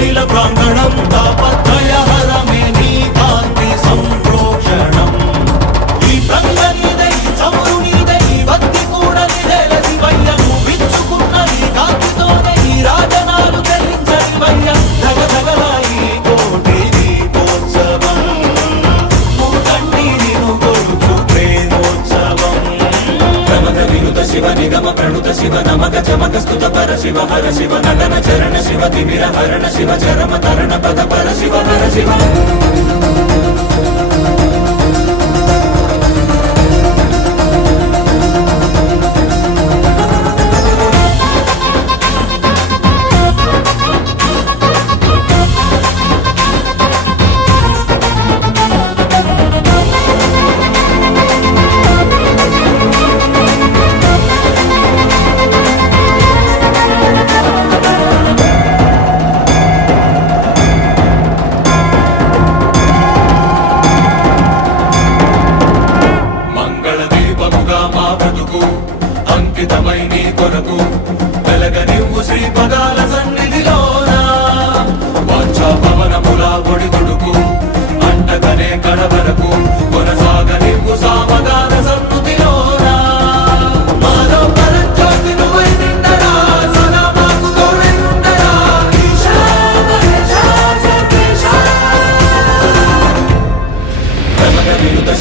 తైల బ్రాహ్మణం తాపత్రయ హరం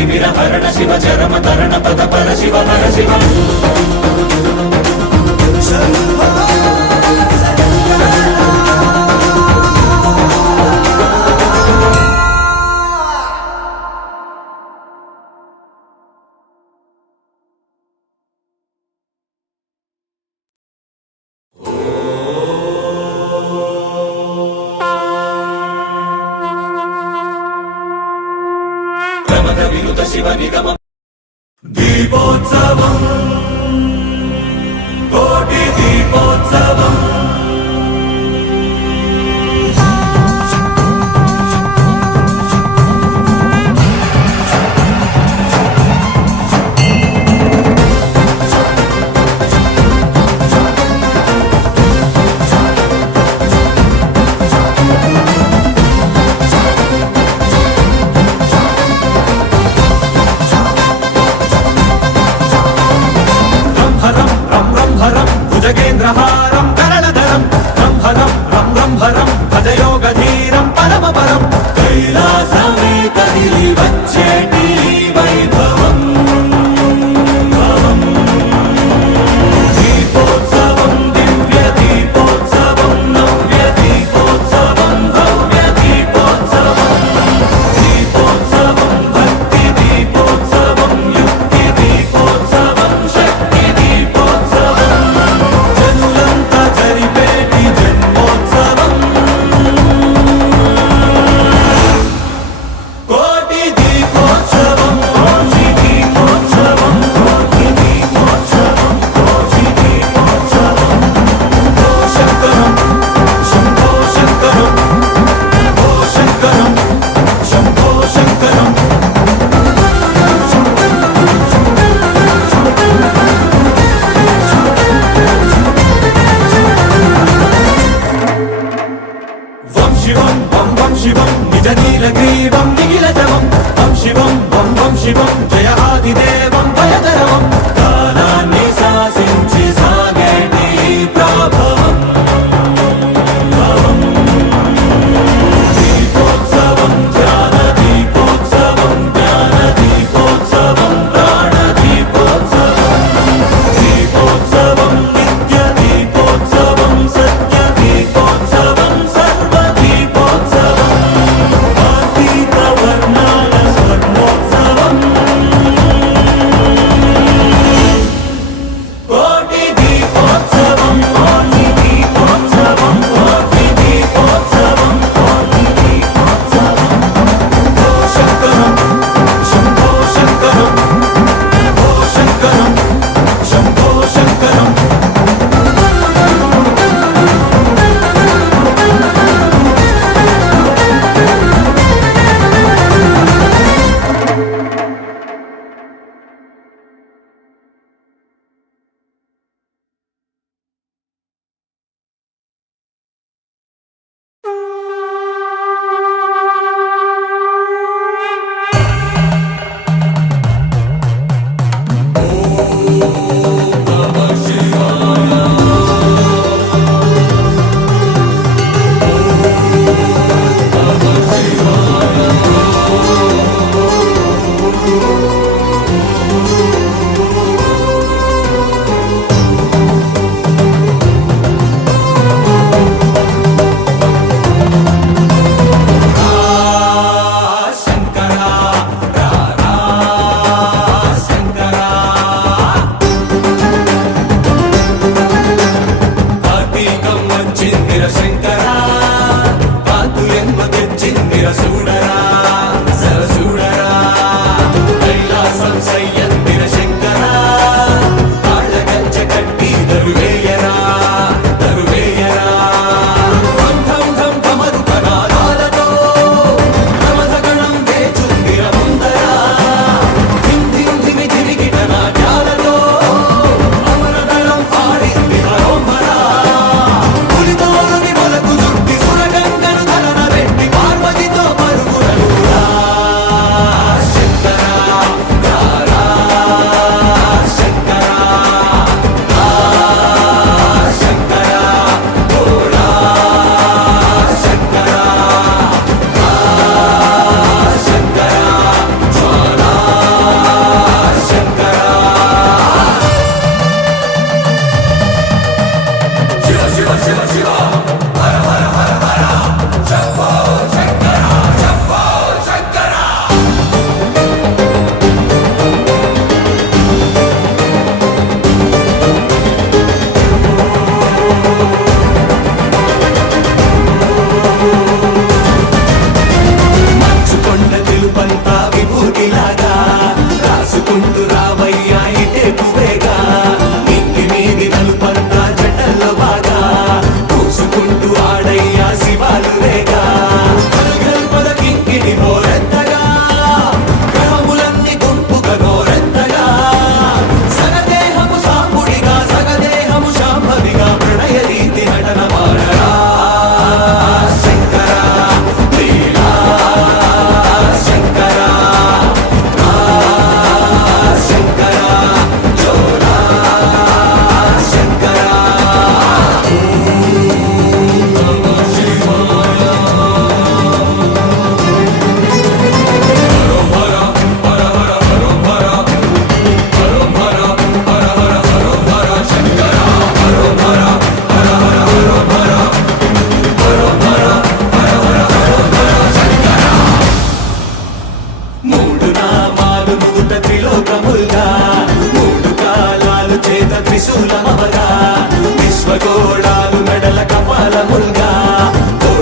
తిమిర హరణ శివ చరమ తరణ పద పర శివ పర శివ. శివ నిగమ. దీపోత్సవం.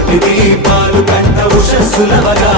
కోటి దీపాలు కంట ఉషస్సులవగా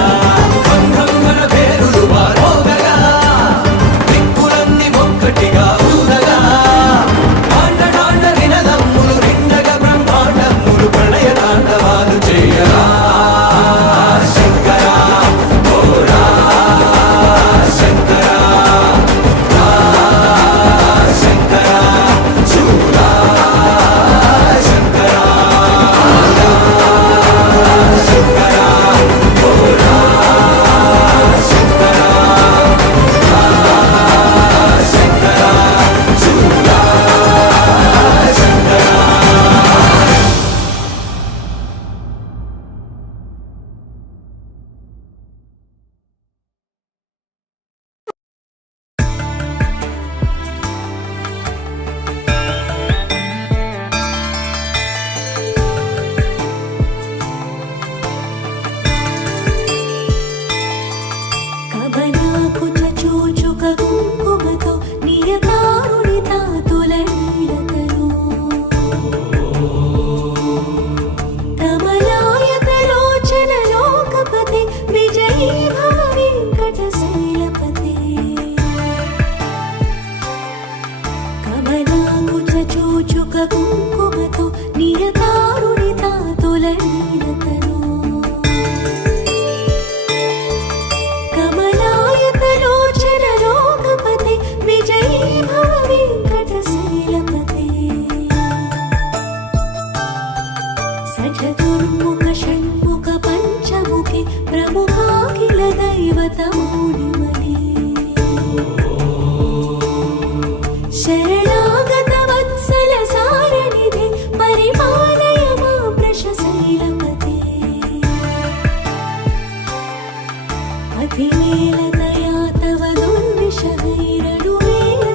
अतिवेलतया तव दुर्विषदैरडुवेल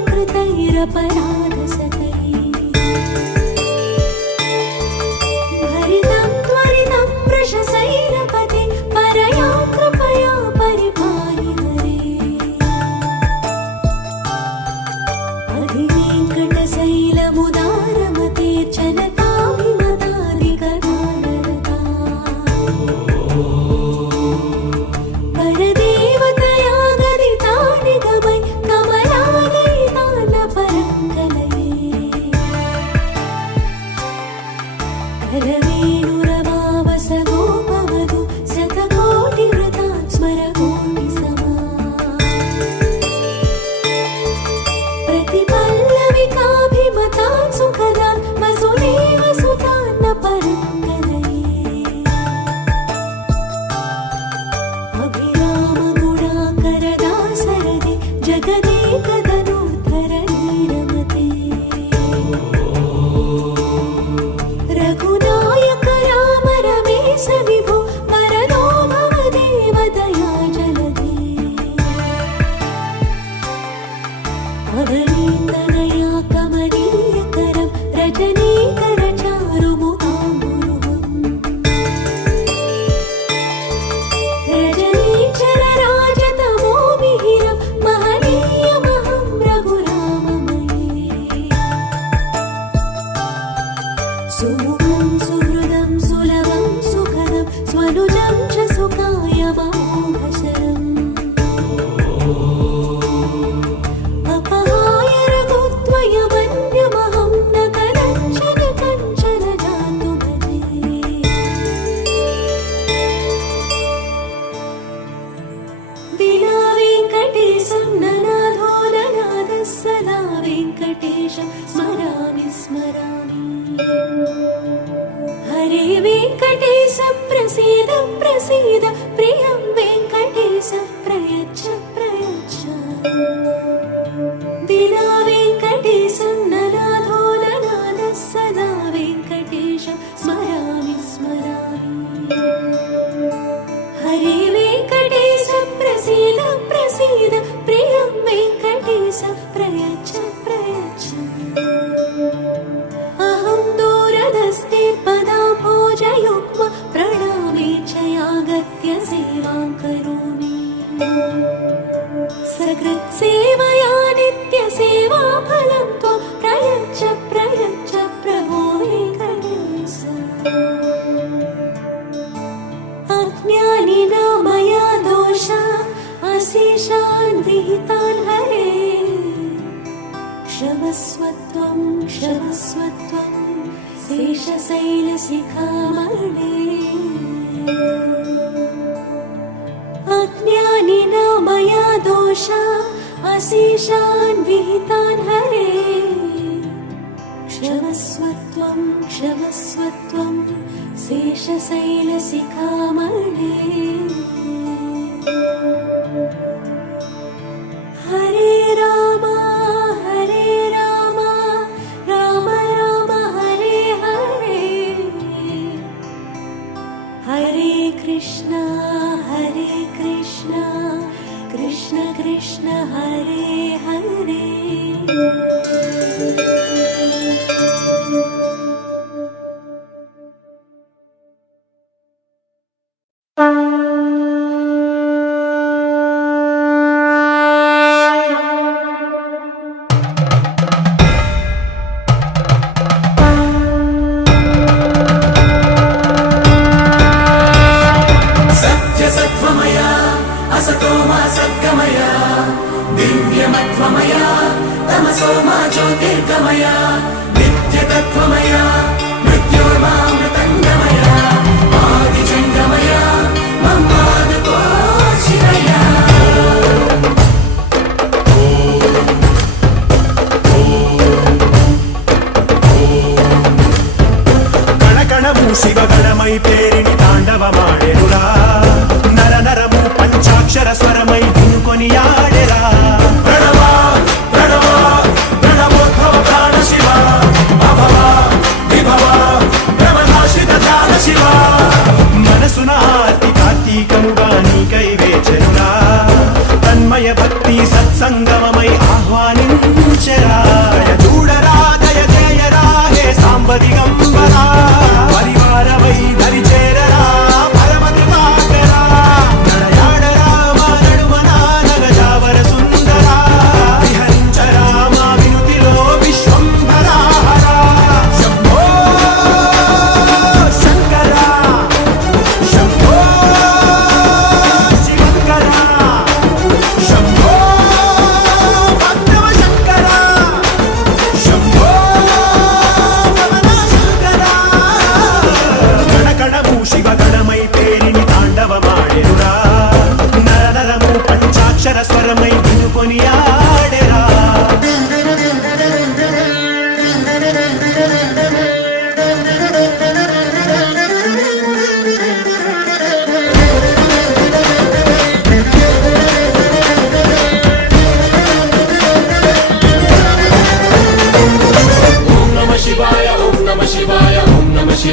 कृतैरपराधसतैः त्वम् शेषशैलसिखामणि अज्ञानिना मया दोषा अशेषान् विहितान् हरे। क्षमस्व क्षमस्वत्वं शेषशैलसिखामणि Krishna Hare baby.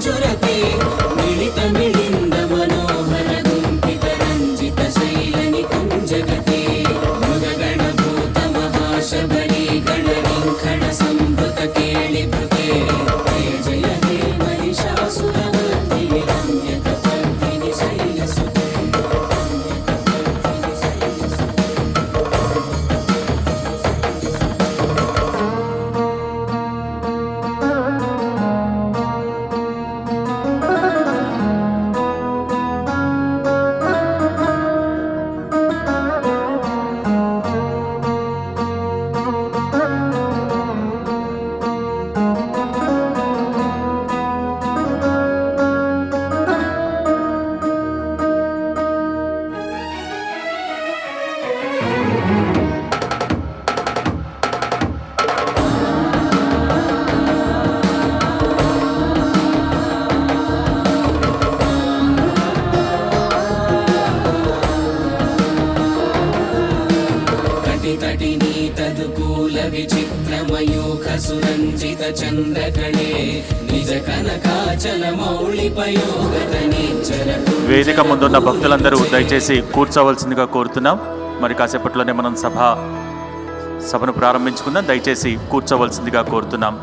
to the. వేదిక ముందున్న భక్తులందరూ దయచేసి కూర్చోవలసిందిగా కోరుతున్నాం. మరి కాసేపట్లోనే మనం సభ సభను ప్రారంభించుకుందాం. దయచేసి కూర్చోవలసిందిగా కోరుతున్నాం.